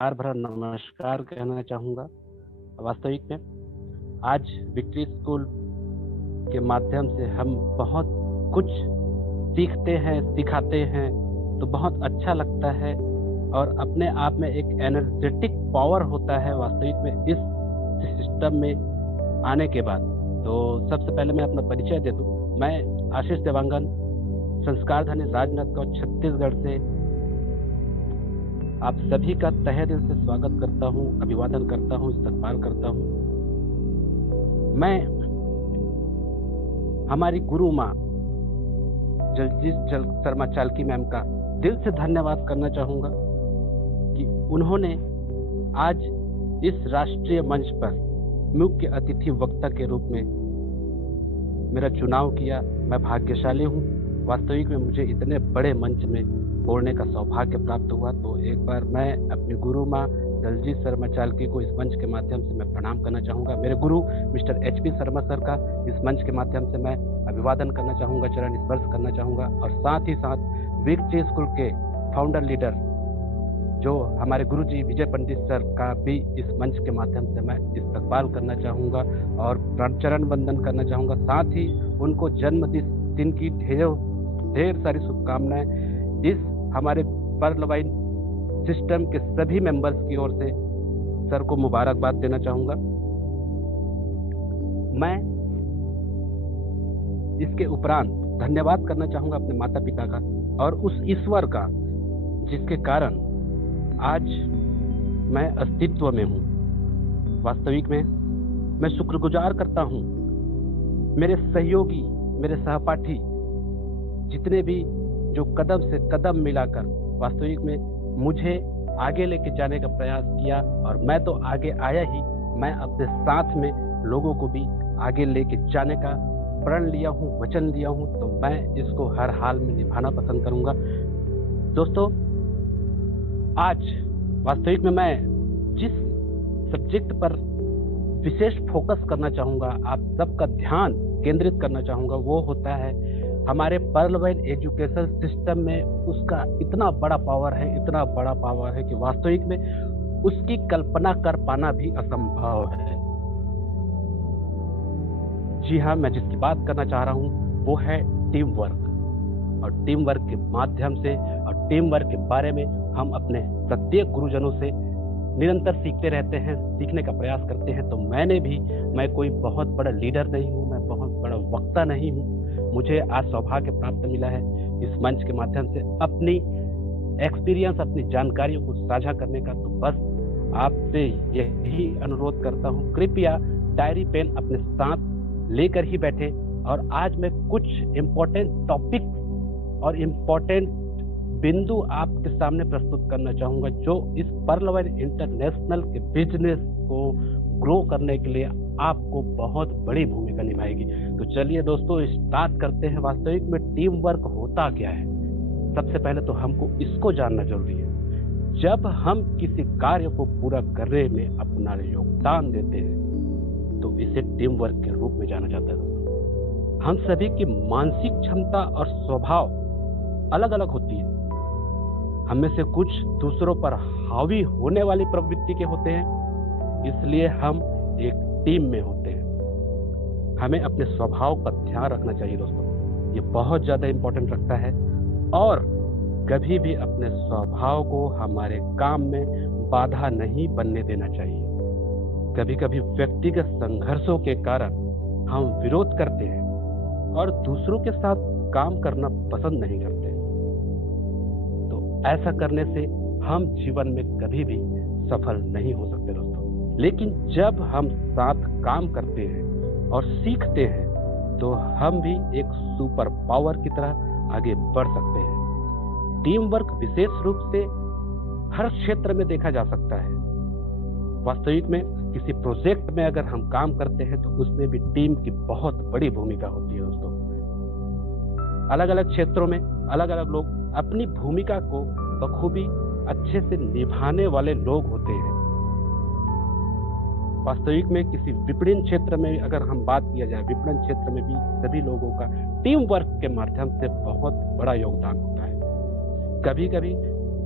प्यार भरा नमस्कार कहना चाहूँगा। वास्तविक में आज विक्ट्री स्कूल के माध्यम से हम बहुत कुछ सीखते हैं, सिखाते हैं, तो बहुत अच्छा लगता है और अपने आप में एक एनर्जेटिक पावर होता है वास्तविक में इस सिस्टम में आने के बाद। तो सबसे पहले मैं अपना परिचय दे दूँ। मैं आशीष देवांगन, संस्कार धनी राजनांदगांव छत्तीसगढ़ से आप सभी का तहे दिल से स्वागत करता हूँ, अभिवादन करता हूँ, इस्तकबाल करता हूँ। मैं हमारी गुरु माँ जगदीश शर्मा चालकी मैम का दिल से धन्यवाद करना चाहूँगा कि उन्होंने आज इस राष्ट्रीय मंच पर मुख्य अतिथि वक्ता के रूप में मेरा चुनाव किया। मैं भाग्यशाली हूँ। वास्तविक में मुझे इतने बड़े मंच में बोलने का सौभाग्य प्राप्त हुआ। तो एक बार मैं अपनी गुरु माँ जगदीश शर्मा चालकी को इस मंच के माध्यम से मैं प्रणाम करना चाहूँगा। मेरे गुरु मिस्टर HP शर्मा सर का इस मंच के माध्यम से मैं अभिवादन करना चाहूँगा, चरण स्पर्श करना चाहूँगा। और साथ ही साथ विक्ट्री स्कूल के फाउंडर लीडर जो हमारे गुरु जी विजय पंडित सर का भी इस मंच के माध्यम से मैं इस्तकबाल करना चाहूँगा और चरण वंदन करना चाहूँगा। साथ ही उनको जन्मदिन की ढेर सारी शुभकामनाएं इस हमारे पर्ल वाइन सिस्टम के सभी मेंबर्स की ओर से सर को मुबारकबाद देना चाहूँगा। मैं इसके उपरांत धन्यवाद करना चाहूँगा अपने माता पिता का और उस ईश्वर का जिसके कारण आज मैं अस्तित्व में हूँ। वास्तविक में मैं शुक्रगुजार करता हूँ मेरे सहयोगी, मेरे सहपाठी जितने भी जो कदम से कदम मिलाकर वास्तविक में मुझे आगे लेके जाने का प्रयास किया। और मैं तो आगे आया ही, मैं अपने साथ में लोगों को भी आगे लेके जाने का प्रण लिया हूँ, वचन लिया हूँ। तो मैं इसको हर हाल में निभाना पसंद करूँगा। दोस्तों, आज वास्तविक में मैं जिस सब्जेक्ट पर विशेष फोकस करना चाहूँगा, आप सबका ध्यान केंद्रित करना चाहूँगा, वो होता है हमारे पर्ल वाइन एजुकेशन सिस्टम में उसका इतना बड़ा पावर है, इतना बड़ा पावर है कि वास्तविक में उसकी कल्पना कर पाना भी असंभव है। जी हाँ, मैं जिसकी बात करना चाह रहा हूँ वो है टीम वर्क। और टीम वर्क के माध्यम से और टीम वर्क के बारे में हम अपने प्रत्येक गुरुजनों से निरंतर सीखते रहते हैं, सीखने का प्रयास करते हैं। तो मैं कोई बहुत बड़ा लीडर नहीं हूँ, मैं बहुत बड़ा वक्ता नहीं हूँ। मुझे आज सौभाग्य प्राप्त मिला है इस मंच के माध्यम से अपनी एक्सपीरियंस, अपनी जानकारियों को साझा करने का। तो बस आपसे यही अनुरोध करता हूँ, कृपया डायरी पेन अपने साथ लेकर ही बैठे। और आज मैं कुछ इम्पोर्टेंट टॉपिक और इम्पोर्टेंट बिंदु आपके सामने प्रस्तुत करना चाहूँगा जो इस पर्ल वाइन इंटरनेशनल के बिजनेस को ग्रो करने के लिए आपको बहुत बड़ी भूमिका निभाएगी। तो चलिए दोस्तों, स्टार्ट करते हैं। वास्तविक में टीम वर्क होता क्या है? सबसे पहले तो हमको इसको जानना जरूरी है। जब हम किसी कार्य को पूरा करने में अपना योगदान देते हैं तो इसे टीम वर्क के रूप में जाना जाता है। दोस्तों, हम सभी की मानसिक क्षमता और स्वभाव अलग अलग होती है। हमें से कुछ दूसरों पर हावी होने वाली प्रवृत्ति के होते हैं, इसलिए हम एक टीम में होते हैं। हमें अपने स्वभाव का ध्यान रखना चाहिए दोस्तों, ये बहुत ज्यादा इंपॉर्टेंट रखता है। और कभी भी अपने स्वभाव को हमारे काम में बाधा नहीं बनने देना चाहिए। कभी कभी व्यक्तिगत संघर्षों के कारण हम विरोध करते हैं और दूसरों के साथ काम करना पसंद नहीं करते। तो ऐसा करने से हम जीवन में कभी भी सफल नहीं हो सकते दोस्तों। लेकिन जब हम साथ काम करते हैं और सीखते हैं तो हम भी एक सुपर पावर की तरह आगे बढ़ सकते हैं। टीम वर्क विशेष रूप से हर क्षेत्र में देखा जा सकता है। वास्तविक में किसी प्रोजेक्ट में अगर हम काम करते हैं तो उसमें भी टीम की बहुत बड़ी भूमिका होती है दोस्तों। अलग अलग क्षेत्रों में अलग अलग लोग अपनी भूमिका को बखूबी अच्छे से निभाने वाले लोग होते हैं। वास्तविक में किसी विपणन क्षेत्र में अगर हम बात किया जाए, विपणन क्षेत्र में भी सभी लोगों का टीम वर्क के माध्यम से बहुत बड़ा योगदान होता है। कभी कभी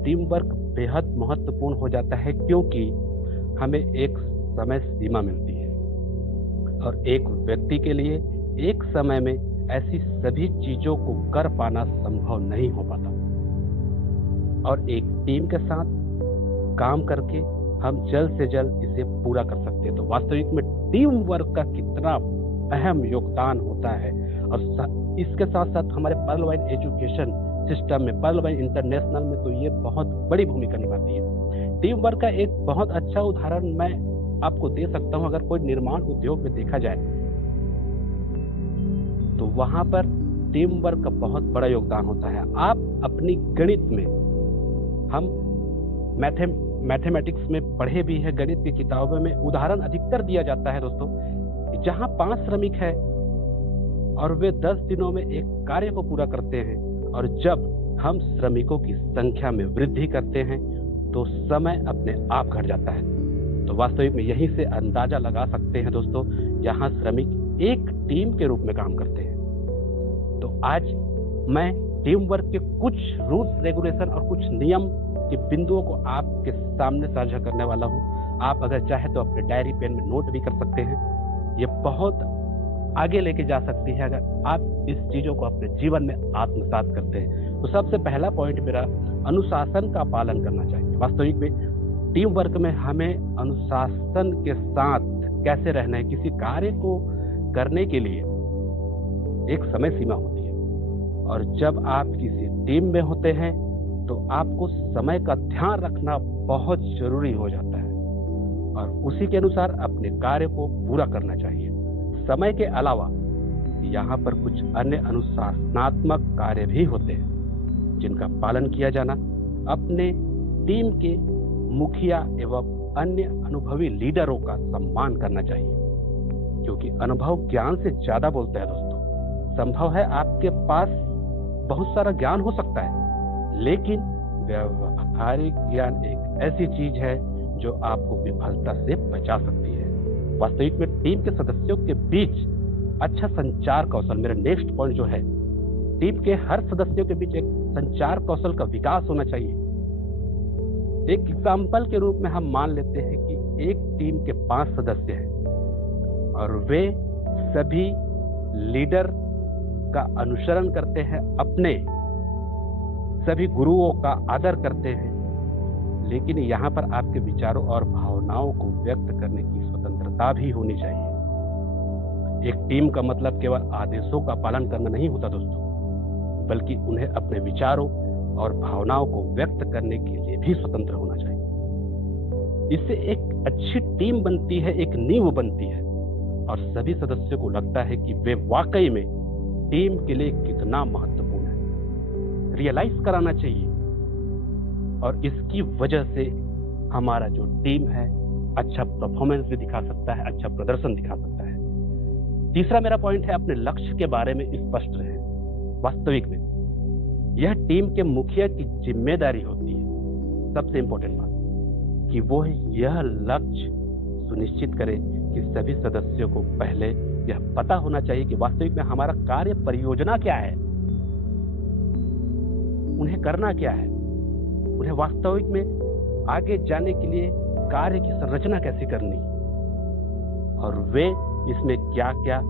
टीम वर्क बेहद महत्वपूर्ण हो जाता है, क्योंकि हमें एक समय सीमा मिलती है और एक व्यक्ति के लिए एक समय में ऐसी सभी चीजों को कर पाना संभव नहीं हो पाता। और एक टीम के साथ काम करके हम जल्द से जल्द इसे पूरा कर सकते हैं। तो वास्तविक में टीम वर्क का कितना अहम योगदान होता है, और इसके साथ साथ हमारे पर्ल वाइन एजुकेशन सिस्टम में, पर्ल वाइन इंटरनेशनल में तो ये बहुत बड़ी भूमिका निभाती है। टीम वर्क का एक बहुत अच्छा उदाहरण मैं आपको दे सकता हूं। अगर कोई निर्माण उद्योग में देखा जाए तो वहां पर टीम वर्क का बहुत बड़ा योगदान होता है। आप अपनी गणित में, हम मैथमेटिक्स में पढ़े भी है, गणित की किताबों में उदाहरण अधिकतर दिया जाता है दोस्तों, जहां 5 श्रमिक है और वे 10 दिनों में एक कार्य को पूरा करते हैं, और जब हम श्रमिकों की संख्या में वृद्धि करते हैं तो समय अपने आप घट जाता है। तो वास्तविक में यहीं से अंदाजा लगा सकते हैं दोस्तों, यहाँ श्रमिक एक टीम के रूप में काम करते हैं। तो आज मैं टीम वर्क के कुछ रूल्स रेगुलेशन और कुछ नियम के बिंदुओं को आपके सामने साझा करने वाला हूं। आप अगर चाहे तो अपने डायरी पेन में नोट भी कर सकते हैं। ये बहुत आगे लेके जा सकती है अगर आप इस चीजों को अपने जीवन में आत्मसात करते हैं। तो सबसे पहला पॉइंट मेरा, अनुशासन का पालन करना चाहिए। वास्तविक में टीम वर्क में हमें अनुशासन के साथ कैसे रहना है। किसी कार्य को करने के लिए एक समय सीमा होती है, और जब आप किसी टीम में होते हैं तो आपको समय का ध्यान रखना बहुत जरूरी हो जाता है, और उसी के अनुसार अपने कार्य को पूरा करना चाहिए। समय के अलावा यहाँ पर कुछ अन्य अनुशासनात्मक कार्य भी होते हैं जिनका पालन किया जाना अपने टीम के मुखिया एवं अन्य अनुभवी लीडरों का सम्मान करना चाहिए, क्योंकि अनुभव ज्ञान से ज्यादा बोलता है दोस्तों। संभव है आपके पास बहुत सारा ज्ञान हो सकता है, लेकिन व्यवहारिक ज्ञान एक ऐसी चीज है जो आपको विफलता से बचा सकती है। वास्तविक में टीम के सदस्यों के बीच अच्छा संचार कौशल, मेरा नेक्स्ट पॉइंट जो है, टीम के हर सदस्यों के बीच एक संचार कौशल का विकास होना चाहिए। एक एग्जाम्पल के रूप में हम मान लेते हैं कि एक टीम के 5 सदस्य हैं और वे सभी लीडर का अनुसरण करते हैं, अपने सभी गुरुओं का आदर करते हैं, लेकिन यहाँ पर आपके विचारों और भावनाओं को व्यक्त करने की स्वतंत्रता भी होनी चाहिए। एक टीम का मतलब केवल आदेशों का पालन करना नहीं होता दोस्तों, बल्कि उन्हें अपने विचारों और भावनाओं को व्यक्त करने के लिए भी स्वतंत्र होना चाहिए। इससे एक अच्छी टीम बनती है, एक नींव बनती है, और सभी सदस्यों को लगता है कि वे वाकई में टीम के लिए कितना महत्वपूर्ण है। रियलाइज कराना चाहिए, और इसकी वजह से हमारा जो टीम है अच्छा परफॉर्मेंस भी दिखा सकता है, अच्छा प्रदर्शन दिखा सकता है। तीसरा मेरा पॉइंट है, अपने लक्ष्य के बारे में स्पष्ट रहे। वास्तविक में यह टीम के मुखिया की जिम्मेदारी होती है, सबसे इंपॉर्टेंट बात, कि वो यह लक्ष्य सुनिश्चित करे कि सभी सदस्यों को पहले यह पता होना चाहिए कि वास्तविक में हमारा कार्य परियोजना क्या है, उन्हें करना क्या है, उन्हें वास्तविक में आगे जाने के लिए कार्य की संरचना कैसे करनी, और वे इसमें क्या क्या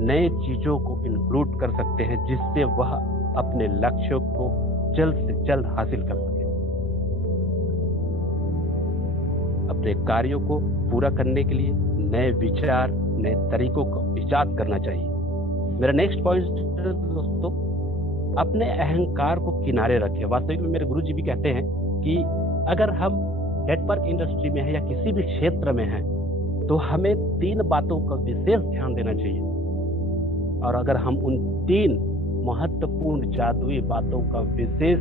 नए चीजों को इंक्लूड कर सकते हैं जिससे वह अपने लक्ष्यों को जल्द से जल्द हासिल कर सके। अपने कार्यों को पूरा करने के लिए नए विचार, नए तरीकों को इजाद करना चाहिए। मेरा नेक्स्ट पॉइंट दोस्तों, अपने अहंकार को किनारे रखें। वास्तविक में मेरे गुरुजी भी कहते हैं कि अगर हम नेटवर्क इंडस्ट्री में हैं या किसी भी क्षेत्र में हैं तो हमें 3 बातों का विशेष ध्यान देना चाहिए, और अगर हम उन 3 महत्वपूर्ण जादुई बातों का विशेष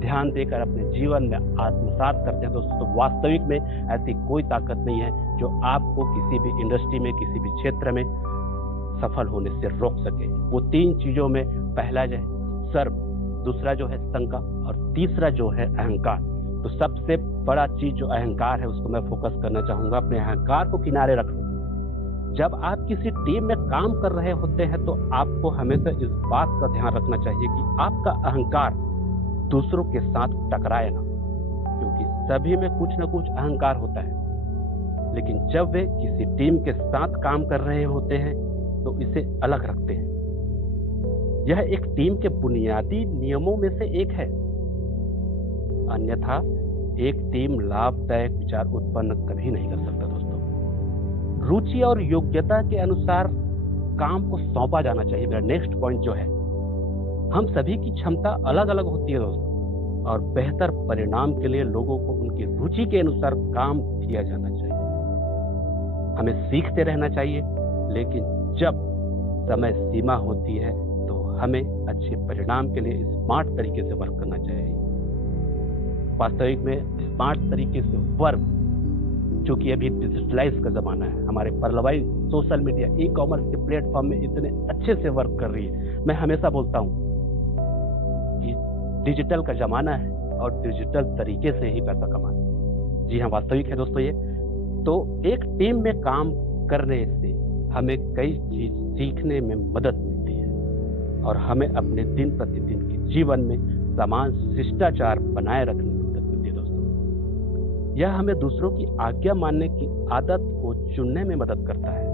ध्यान देकर अपने जीवन में आत्मसात करते हैं तो वास्तविक में ऐसी कोई ताकत नहीं है जो आपको किसी भी इंडस्ट्री में, किसी भी क्षेत्र में सफल होने से रोक सके। वो 3 चीजों में पहला जो है सर्व, दूसरा जो है शंका, और तीसरा जो है अहंकार। तो सबसे बड़ा चीज जो अहंकार है उसको मैं फोकस करना चाहूंगा। अपने अहंकार को किनारे रखो। जब आप किसी टीम में काम कर रहे होते हैं तो आपको हमेशा इस बात का ध्यान रखना चाहिए कि आपका अहंकार दूसरों के साथ टकराए ना, क्योंकि सभी में कुछ न कुछ अहंकार होता है, लेकिन जब वे किसी टीम के साथ काम कर रहे होते हैं तो इसे अलग रखते हैं। यह एक टीम के बुनियादी नियमों में से एक है, अन्यथा एक टीम लाभदायक विचार उत्पन्न कभी नहीं कर सकता दोस्तों। रुचि और योग्यता के अनुसार काम को सौंपा जाना चाहिए। मेरा नेक्स्ट पॉइंट जो है, हम सभी की क्षमता अलग अलग होती है दोस्तों, और बेहतर परिणाम के लिए लोगों को उनकी रुचि के अनुसार काम दिया जाना चाहिए। हमें सीखते रहना चाहिए, लेकिन जब समय सीमा होती है तो हमें अच्छे परिणाम के लिए स्मार्ट तरीके से वर्क करना चाहिए। वास्तविक में स्मार्ट तरीके से वर्क, चूंकि अभी डिजिटलाइज का जमाना है, हमारे परलवाई सोशल मीडिया ई कॉमर्स के प्लेटफॉर्म में इतने अच्छे से वर्क कर रही है। मैं हमेशा बोलता हूँ कि डिजिटल का जमाना है और डिजिटल तरीके से ही पैसा कमाना। जी हाँ, वास्तविक है दोस्तों ये। तो एक टीम में काम करने से हमें कई चीज सीखने में मदद मिलती है और हमें अपने दिन प्रतिदिन के जीवन में समान शिष्टाचार बनाए रखने में मदद मिलती है दोस्तों। यह हमें दूसरों की आज्ञा मानने की आदत को चुनने में मदद करता है,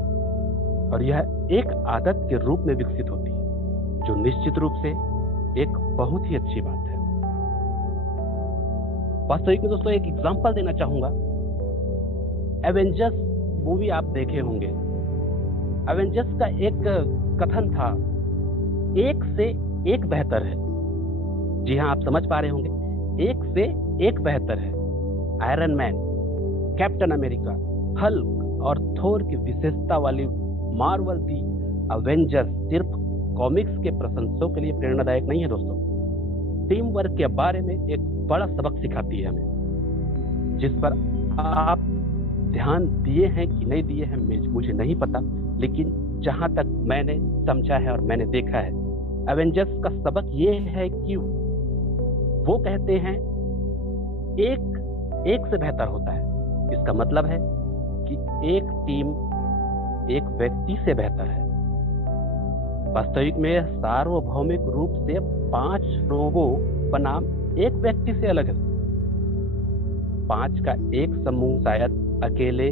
और यह एक आदत के रूप में विकसित होती है, जो निश्चित रूप से एक बहुत ही अच्छी बात है। वास्तविक में दोस्तों एक एग्जांपल देना चाहूंगा। एवेंजर्स मूवी आप देखे होंगे। एवेंजर्स का एक कथन था, एक से एक बेहतर है। जी हाँ, आप समझ पा रहे होंगे, एक से एक बेहतर है। Iron man, captain America, Hulk और थोर की विशेषता वाली मार्वल दी एवेंजर्स सिर्फ कॉमिक्स के प्रशंसकों के लिए प्रेरणादायक नहीं है दोस्तों। टीम वर्क के बारे में एक बड़ा सबक सिखाती है हमें, जिस पर आप ध्यान दिए हैं कि नहीं दिए हैं मुझे नहीं पता, लेकिन जहां तक मैंने समझा है और मैंने देखा है, एवेंजर्स का सबक ये है कि वो कहते हैं एक से बेहतर होता है। इसका मतलब है कि एक टीम एक व्यक्ति से बेहतर है। वास्तविक में सार्वभौमिक रूप से 5 लोगों बनाम एक व्यक्ति से अलग है। 5 का एक समूह शायद अकेले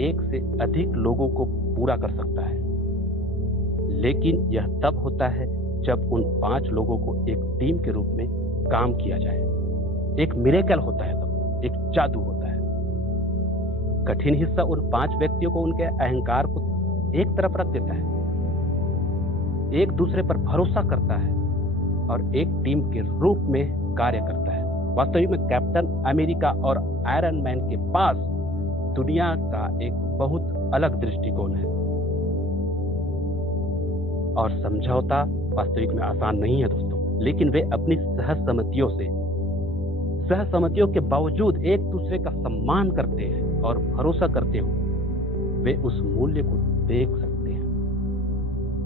एक से अधिक लोगों को पूरा कर सकता है, लेकिन यह तब होता है जब उन 5 लोगों को एक टीम के रूप में काम किया जाए। एक मिरेकल होता है, तब एक जादू होता है। कठिन हिस्सा उन 5 व्यक्तियों को उनके अहंकार को एक तरफ रख देता है, एक दूसरे पर भरोसा करता है और एक टीम के रूप में कार्य करता है। वास्तविक में कैप्टन अमेरिका और आयरन मैन के पास दुनिया का एक बहुत अलग दृष्टिकोण है, और समझौता वास्तविक में आसान नहीं है दोस्तों, लेकिन वे अपनी सहसम्मतियों के बावजूद एक दूसरे का सम्मान करते हैं और भरोसा करते हुए वे उस मूल्य को देख सकते हैं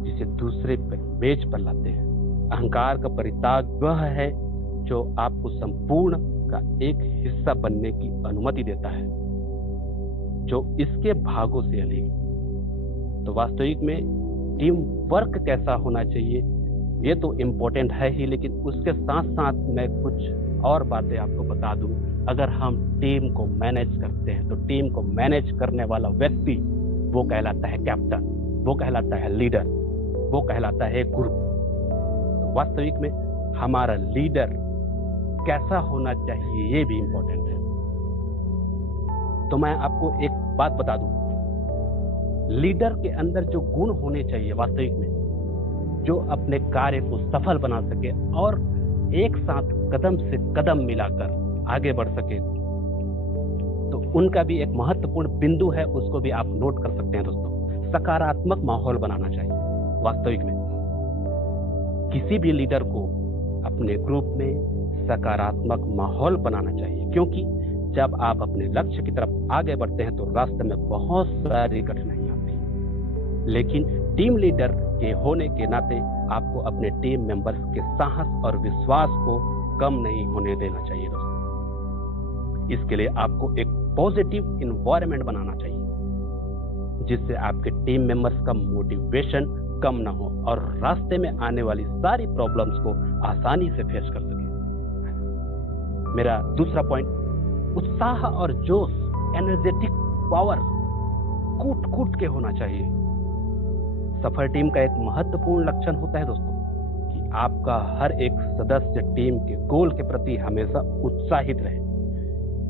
जिसे दूसरे पर मेज पर लाते हैं। अहंकार का परित्याग वह है जो आपको संपूर्ण का एक हिस्सा बनने की अनुमति देता है, जो इसके भागों से अलग। तो वास्तविक में टीम वर्क कैसा होना चाहिए ये तो इम्पोर्टेंट है ही, लेकिन उसके साथ साथ मैं कुछ और बातें आपको बता दूं। अगर हम टीम को मैनेज करते हैं तो टीम को मैनेज करने वाला व्यक्ति वो कहलाता है कैप्टन, वो कहलाता है लीडर, वो कहलाता है गुरु। तो वास्तविक में हमारा लीडर कैसा होना चाहिए ये भी इम्पोर्टेंट है। तो मैं आपको एक बात बता दूं, लीडर के अंदर जो गुण होने चाहिए वास्तविक में, जो अपने कार्य को सफल बना सके और एक साथ कदम से कदम मिलाकर आगे बढ़ सके, तो उनका भी एक महत्वपूर्ण बिंदु है, उसको भी आप नोट कर सकते हैं दोस्तों। सकारात्मक माहौल बनाना चाहिए। वास्तविक में किसी भी लीडर को अपने ग्रुप में सकारात्मक माहौल बनाना चाहिए, क्योंकि जब आप अपने लक्ष्य की तरफ आगे बढ़ते हैं तो रास्ते में बहुत सारी कठिनाइयां आती हैं, लेकिन टीम लीडर के होने के नाते आपको अपने टीम मेंबर्स के साहस और विश्वास को कम नहीं होने देना चाहिए दोस्तों। इसके लिए आपको एक पॉजिटिव इन्वायरमेंट बनाना चाहिए, जिससे आपके टीम मेंबर्स का मोटिवेशन कम ना हो और रास्ते में आने वाली सारी प्रॉब्लम्स को आसानी से फेस कर सके। मेरा दूसरा पॉइंट, उत्साह और जोश, एनर्जेटिक पावर कूट कूट के होना चाहिए। सफल टीम का एक महत्वपूर्ण लक्षण होता है दोस्तों कि आपका हर एक सदस्य टीम के गोल के प्रति हमेशा उत्साहित रहे,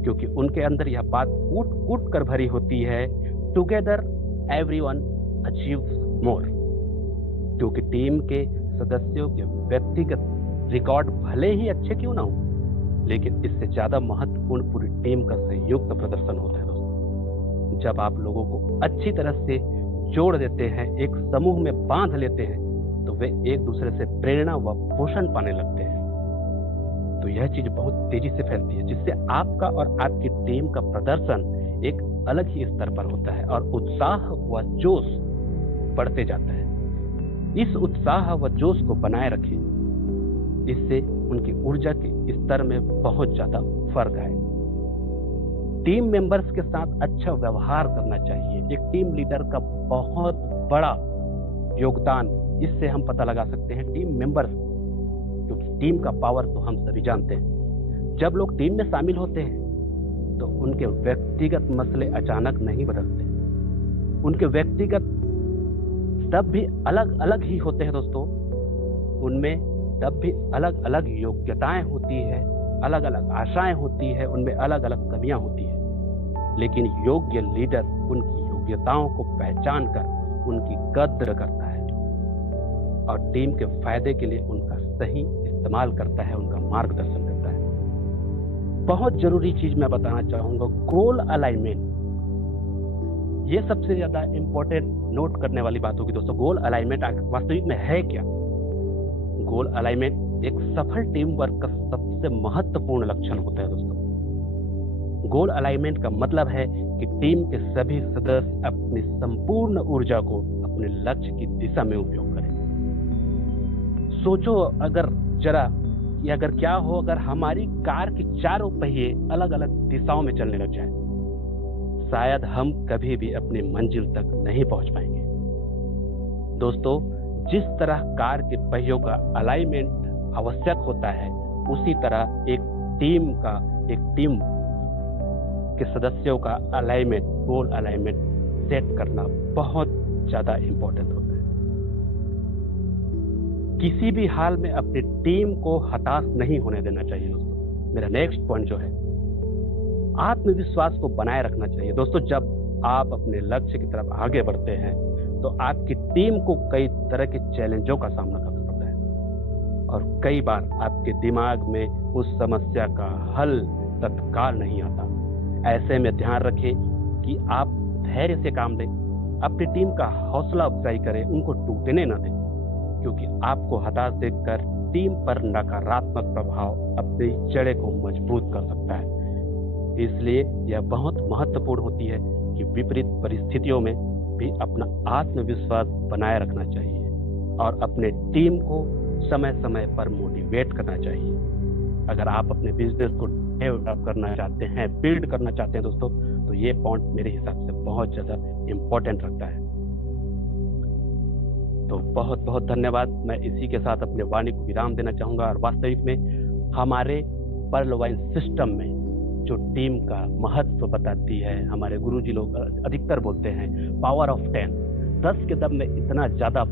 क्योंकि उनके अंदर यह बात कूट कूट कर भरी होती है, टुगेदर एवरीवन अचीव्स मोर। क्योंकि टीम के सदस्यों के व्यक्तिगत रिकॉर्ड भले ही अच्छे क्यों ना हो, लेकिन इससे ज्यादा महत्वपूर्ण पूरी टीम का संयुक्त प्रदर्शन होता है दोस्तों। जब आप लोगों को अच्छी तरह से जोड़ देते हैं, एक समूह में बांध लेते हैं, तो वे एक दूसरे से प्रेरणा व पोषण पाने लगते हैं। तो यह चीज बहुत तेजी से फैलती है, जिससे आपका और आपकी टीम का प्रदर्शन एक अलग ही स्तर पर होता है और उत्साह व जोश बढ़ते जाता है। इस उत्साह व जोश को बनाए रखें, इससे उनकी ऊर्जा के स्तर में बहुत ज्यादा फर्क आए। टीम मेंबर्स के साथ अच्छा व्यवहार करना चाहिए। एक टीम लीडर का बहुत बड़ा योगदान, इससे हम पता लगा सकते हैं टीम मेंबर्स, क्योंकि टीम का पावर तो हम सभी जानते हैं। जब लोग टीम में शामिल होते हैं तो उनके व्यक्तिगत मसले अचानक नहीं बदलते। उनके व्यक्तिगत तब भी अलग अलग ही होते हैं दोस्तों। उनमें तब भी अलग अलग योग्यताएं होती है, अलग अलग आशाएं होती है, उनमें अलग अलग कमियां होती है। लेकिन योग्य लीडर उनकी योग्यताओं को पहचान कर उनकी कद्र करता है और टीम के फायदे के लिए उनका सही इस्तेमाल करता है, उनका मार्गदर्शन करता है। बहुत जरूरी चीज मैं बताना चाहूंगा, गोल अलाइनमेंट। ये सबसे ज्यादा इंपॉर्टेंट नोट करने वाली बात होगी दोस्तों। गोल अलाइनमेंट वास्तविक में है क्या? गोल अलाइनमेंट एक सफल टीम वर्क का सबसे महत्वपूर्ण लक्षण होता है दोस्तों। गोल अलाइनमेंट का मतलब है कि टीम के सभी सदस्य अपनी संपूर्ण ऊर्जा को अपने लक्ष्य की दिशा में उपयोग करें। सोचो अगर जरा कि अगर क्या हो अगर हमारी कार के चारों पहिए अलग अलग दिशाओं में चलने लग जाएं, शायद हम कभी भी अपनी मंजिल तक नहीं पहुंच पाएंगे। दोस्तों, जिस तरह कार के पहियों का अलाइनमेंट आवश्यक होता है, उसी तरह एक टीम के सदस्यों का अलाइनमेंट, गोल अलाइनमेंट सेट करना बहुत ज्यादा इंपॉर्टेंट होता है। किसी भी हाल में अपनी टीम को हताश नहीं होने देना चाहिए दोस्तों। मेरा नेक्स्ट पॉइंट जो है, आत्मविश्वास को बनाए रखना चाहिए। दोस्तों, जब आप अपने लक्ष्य की तरफ आगे बढ़ते हैं तो आपकी टीम को कई तरह के चैलेंजों का सामना करना पड़ता है और कई बार आपके दिमाग में उस समस्या का हल तत्काल नहीं आता। ऐसे में ध्यान रखें कि आप धैर्य से काम लें, अपनी टीम का हौसला अफजाई करें, उनको टूटने न दें, क्योंकि आपको हताश देखकर टीम पर नकारात्मक प्रभाव अपनी जड़ें को मजबूत कर सकता है। इसलिए यह बहुत महत्वपूर्ण होती है कि विपरीत परिस्थितियों में भी अपना आत्मविश्वास बनाए रखना चाहिए और अपने टीम को समय समय पर मोटिवेट करना चाहिए। अगर आप अपने बिजनेस को डेवलप करना चाहते हैं, बिल्ड करना चाहते हैं दोस्तों, तो ये पॉइंट मेरे हिसाब से बहुत ज्यादा इंपॉर्टेंट रखता है। तो बहुत बहुत धन्यवाद। मैं इसी के साथ अपने वाणी को विराम देना चाहूंगा और वास्तविक में हमारे पर्ल वाइन सिस्टम में जो टीम का महत्व बताती है, हमारे गुरुजी लोग अधिकतर बोलते हैं पावर ऑफ 10। 10 के दम में इतना ज्यादा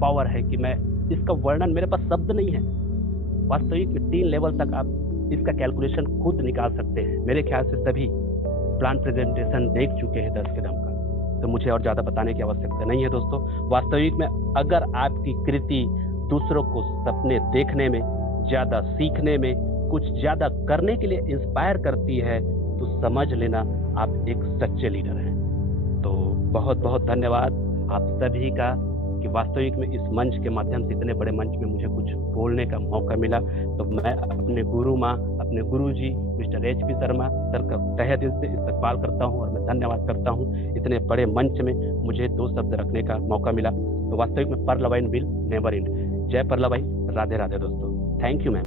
पावर है कि मैं इसका वर्णन, मेरे पास शब्द नहीं है। वास्तविक में 3 लेवल तक आप इसका कैलकुलेशन खुद निकाल सकते हैं। मेरे ख्याल से सभी प्लान प्रेजेंटेशन देख चुके हैं 10 के दम का, तो मुझे और ज्यादा बताने की आवश्यकता नहीं है दोस्तों। वास्तविक में अगर आपकी कृति दूसरों को सपने देखने में, ज्यादा सीखने में, कुछ ज्यादा करने के लिए इंस्पायर करती है, तो समझ लेना आप एक सच्चे लीडर हैं। तो बहुत बहुत धन्यवाद आप सभी का कि वास्तविक में इस मंच के माध्यम से, इतने बड़े मंच में मुझे कुछ बोलने का मौका मिला। तो मैं अपने गुरु माँ, अपने गुरु जी मिस्टर HP शर्मा सर का तहे दिल से इस्तकबाल करता हूँ और मैं धन्यवाद करता हूँ इतने बड़े मंच में मुझे 2 शब्द रखने का मौका मिला। तो वास्तविक में pearl wine will never end. जय पर्ल वाइन, राधे राधे दोस्तों। Thank you ma'am.